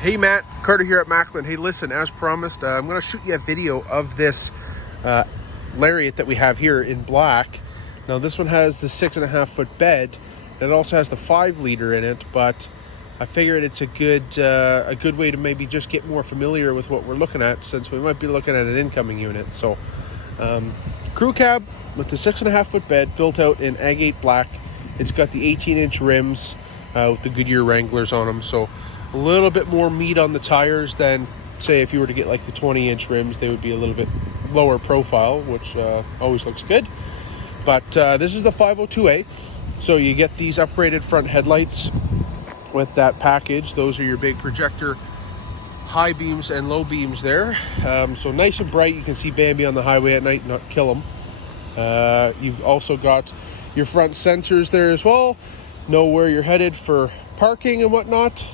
Hey Matt, Carter here at Macklin. Hey listen, as promised, I'm going to shoot you a video of this Lariat that we have here in black. Now this one has the 6.5 foot bed, and it also has the 5 liter in it, but I figured it's a good way to maybe just get more familiar with what we're looking at, since we might be looking at an incoming unit. So crew cab with the 6.5 foot bed, built out in agate black. It's got the 18-inch rims with the Goodyear Wranglers on them, so a little bit more meat on the tires than, say, if you were to get like the 20-inch rims. They would be a little bit lower profile, which always looks good. But this is the 502A, so you get these upgraded front headlights with that package. Those are your big projector high beams and low beams there, so nice and bright. You can see Bambi on the highway at night, not kill him. You've also got your front sensors there as well, know where you're headed for parking and whatnot.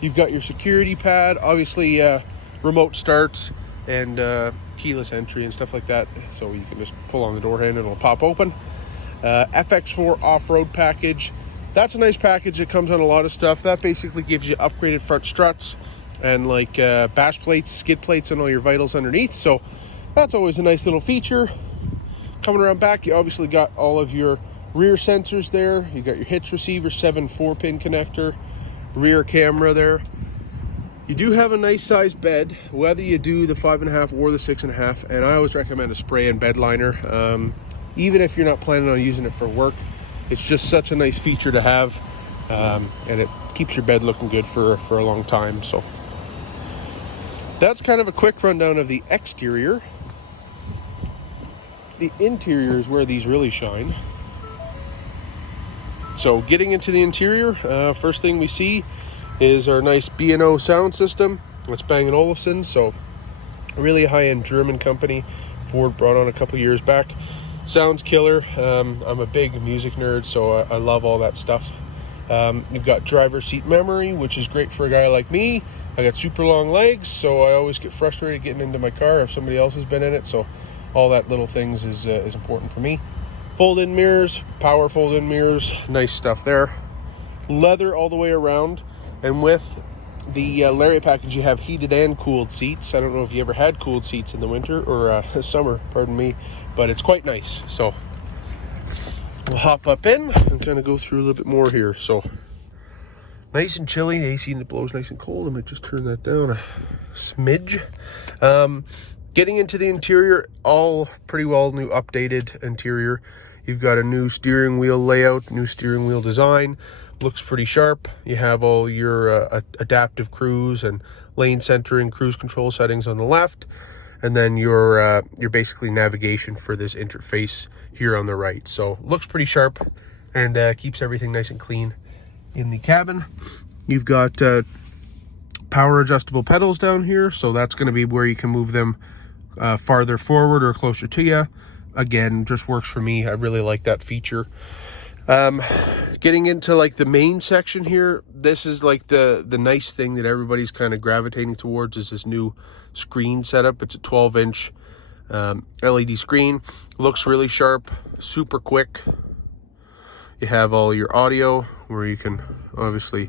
You've got your security pad, obviously remote start and keyless entry and stuff like that, so you can just pull on the door handle and it'll pop open. FX4 off-road package. That's a nice package. It comes on a lot of stuff. That basically gives you upgraded front struts and like bash plates, skid plates, and all your vitals underneath, so that's always a nice little feature. Coming around back, you obviously got all of your rear sensors there. You got your hitch receiver, 7 4-pin connector, rear camera there. You do have a nice sized bed, whether you do the 5.5 or the 6.5, and I always recommend a spray and bed liner, even if you're not planning on using it for work. It's just such a nice feature to have, and it keeps your bed looking good for a long time. So that's kind of a quick rundown of the exterior. The interior is where these really shine. So getting into the interior, first thing we see is our nice B&O sound system. It's Bang & Olufsen, so a really high-end German company. Ford brought on a couple years back. Sounds killer. I'm a big music nerd, so I love all that stuff. You've got driver seat memory, which is great for a guy like me. I got super long legs, so I always get frustrated getting into my car if somebody else has been in it, so all that little things is important for me. Fold-in mirrors, power fold-in mirrors, nice stuff there. Leather all the way around, and with the Lariat package, you have heated and cooled seats. I don't know if you ever had cooled seats in the winter or summer, pardon me, but it's quite nice. So we'll hop up in and kind of go through a little bit more here. So nice and chilly. The AC blows nice and cold. I might just turn that down a smidge. Getting into the interior, all pretty well new updated interior. You've got a new steering wheel layout, new steering wheel design. Looks pretty sharp. You have all your adaptive cruise and lane centering, cruise control settings on the left, and then your basically navigation for this interface here on the right. So looks pretty sharp and keeps everything nice and clean in the cabin. You've got power adjustable pedals down here, so that's going to be where you can move them farther forward or closer to you. Again, just works for me. I really like that feature. Getting into like the main section here, this is like the nice thing that everybody's kind of gravitating towards, is this new screen setup. It's a 12-inch LED screen. Looks really sharp, super quick. You have all your audio where you can obviously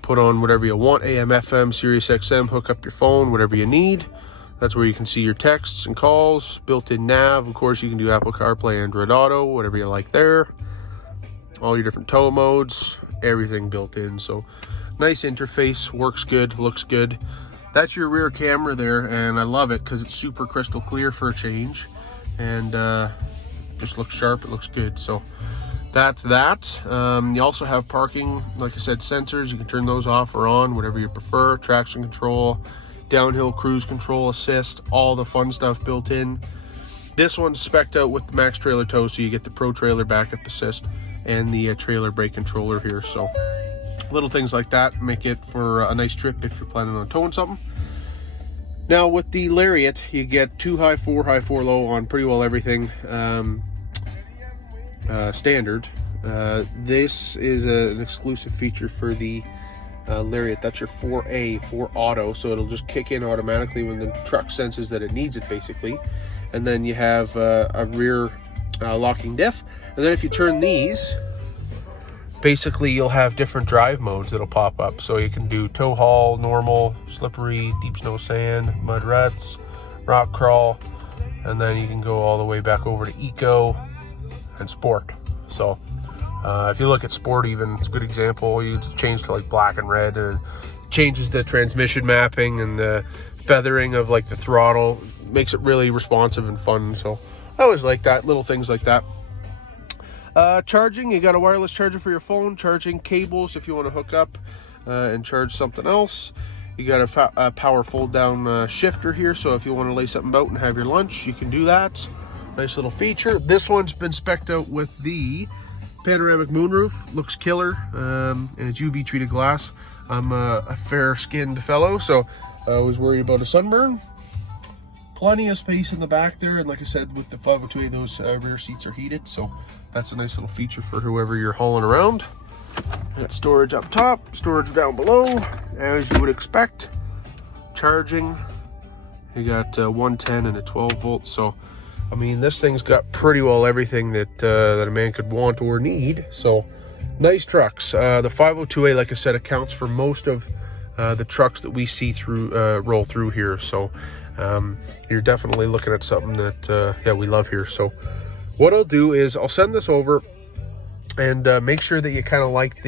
put on whatever you want, AM, FM, Sirius XM, hook up your phone, whatever you need. That's where you can see your texts and calls, built-in nav. Of course, you can do Apple CarPlay, Android Auto, whatever you like there. All your different tow modes, everything built in. So nice interface, works good, looks good. That's your rear camera there, and I love it because it's super crystal clear for a change, and just looks sharp, it looks good. So that's that. You also have parking, like I said, sensors. You can turn those off or on, whatever you prefer. Traction control, downhill cruise control assist, all the fun stuff built in. This one's spec'd out with the Max Trailer Tow, so you get the Pro Trailer backup assist and the trailer brake controller here. So little things like that make it for a nice trip if you're planning on towing something. Now with the Lariat, you get 2 high, 4 high, 4 low on pretty well everything standard. This is an exclusive feature for the Lariat. That's your 4A, 4 auto, so it'll just kick in automatically when the truck senses that it needs it, basically. And then you have a rear locking diff, and then if you turn these, basically you'll have different drive modes that'll pop up. So you can do tow haul, normal, slippery, deep snow sand, mud ruts, rock crawl, and then you can go all the way back over to eco and sport. So if you look at sport, even, it's a good example. You just change to like black and red, and it changes the transmission mapping and the feathering of like the throttle, makes it really responsive and fun. So I always like that, little things like that. Charging, you got a wireless charger for your phone, charging cables if you want to hook up and charge something else. You got a power fold down shifter here, so if you want to lay something out and have your lunch, you can do that. Nice little feature. This one's been spec'd out with the panoramic moonroof. Looks killer, and it's UV treated glass. I'm a fair skinned fellow, so I was worried about a sunburn. Plenty of space in the back there, and like I said, with the 502A, those rear seats are heated, so that's a nice little feature for whoever you're hauling around. Got storage up top, storage down below, as you would expect. Charging, you got 110 and a 12 volt, so I mean, this thing's got pretty well everything that that a man could want or need. So nice trucks. The 502A, like I said, accounts for most of the trucks that we see through roll through here. So you're definitely looking at something that yeah, we love here. So what I'll do is I'll send this over and make sure that you kind of like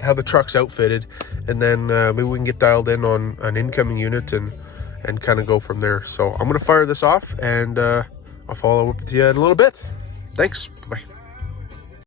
how the truck's outfitted, and then maybe we can get dialed in on an incoming unit and kind of go from there. So I'm gonna fire this off, and I'll follow up with you in a little bit. Thanks. Bye.